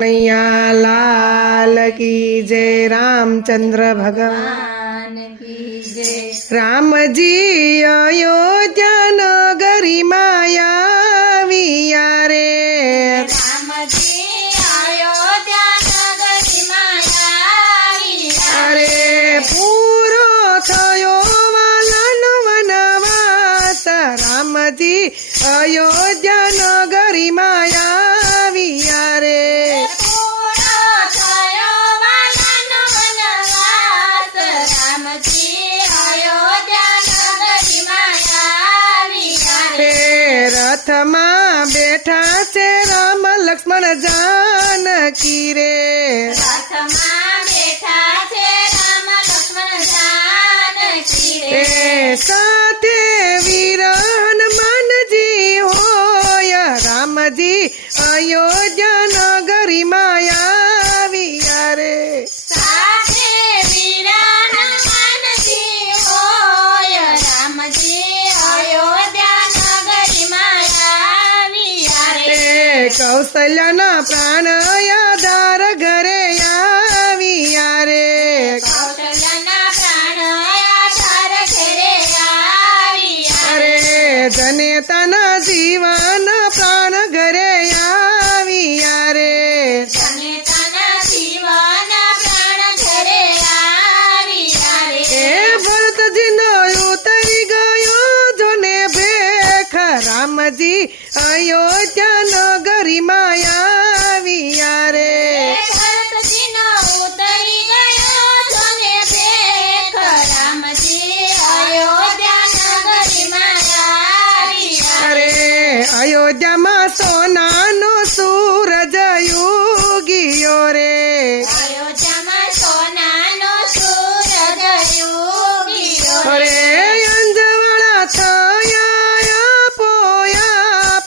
કનૈયા લાલ કી જય રામચંદ્ર ભગવાન રામજી અયોધ્યા નગરી માયાવિયા રે. અરે પૂરો થયો વાલનો વનવાસ રામજી અયોધ્યા રથમાં બેઠા છે રામ લક્ષ્મણ જાનકી રે. સાથે વીર હનુમાનજી હોય રામજી અયોધ્યા કૌશલ્યના પ્રાણ યાદાર ઘરે આવ્યા રે. કૌશલ્યના પ્રાણ આધાર અરે જનેતાના જીવન પ્રાણ ઘરે આવ્યા રે. જનેતાના જીવન પ્રાણ ઘેરે આવ્યા એ રે. ભરતજીનો ઉતરી ગયો જોને ભેખ રામજી અયોધ્યા અયોધ્યામાં સોનાનો સૂરજ યુગીયો રે અયોધ્યામાં સોનાનો સૂરજ ઉગ્યો. અરે અંજવાળા થયા પોયા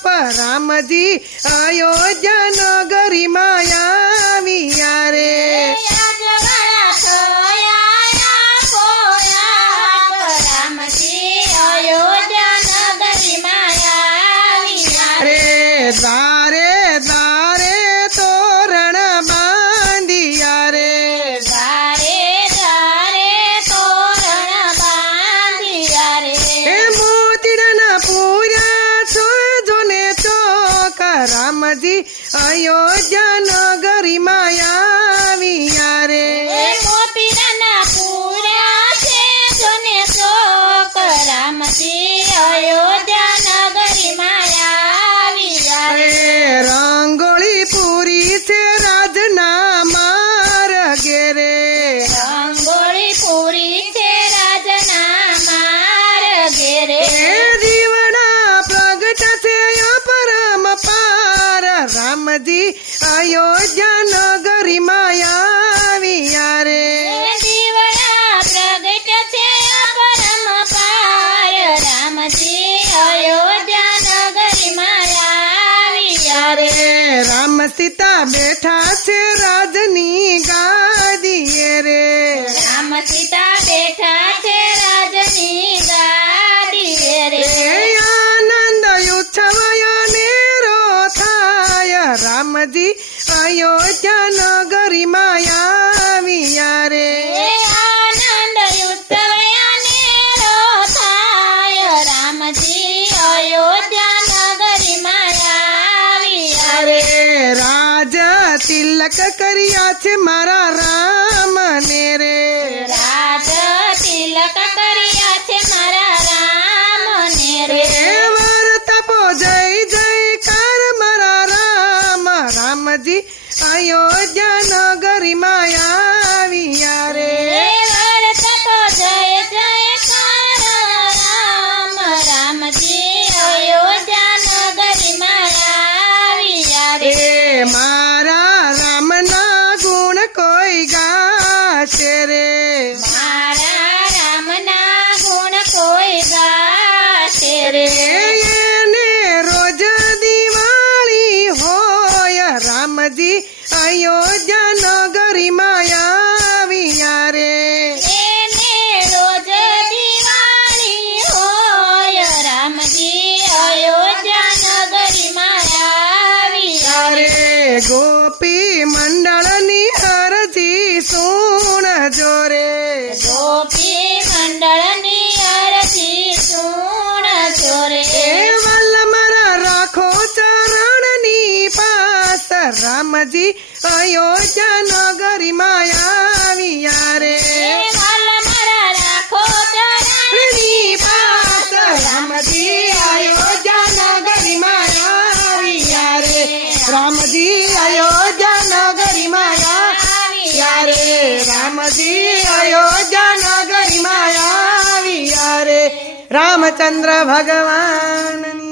અરે અયોધ્યા નગરી માયા રે દીવડા પ્રગટ છે પરમ પાર રામજી અયોધ્યા નગરીમાં આવ્યા રે. રામ સીતા બેઠા છે રામજી અયોધ્યા નગરીમાં આવ્યા રે. રાજ તિલક કર્યા છે મારા રામ ને રે. અયોધ્યા નગરીમાં આવ્યા રે મારા રામના ગુણ કોઈ ગાશે રે. મારા રામના ગુણ કોઈ ગાશે રે. ગોપી મંડળની અરજી સુણ જોરે ગોપી મંડળની અરજી સુણ જોરે વલ્લમરા પાસ. રામજી અયોધ્યા નગરી માયા રે. ी आयोजनग माया रे रामचन्द्र भगवान्।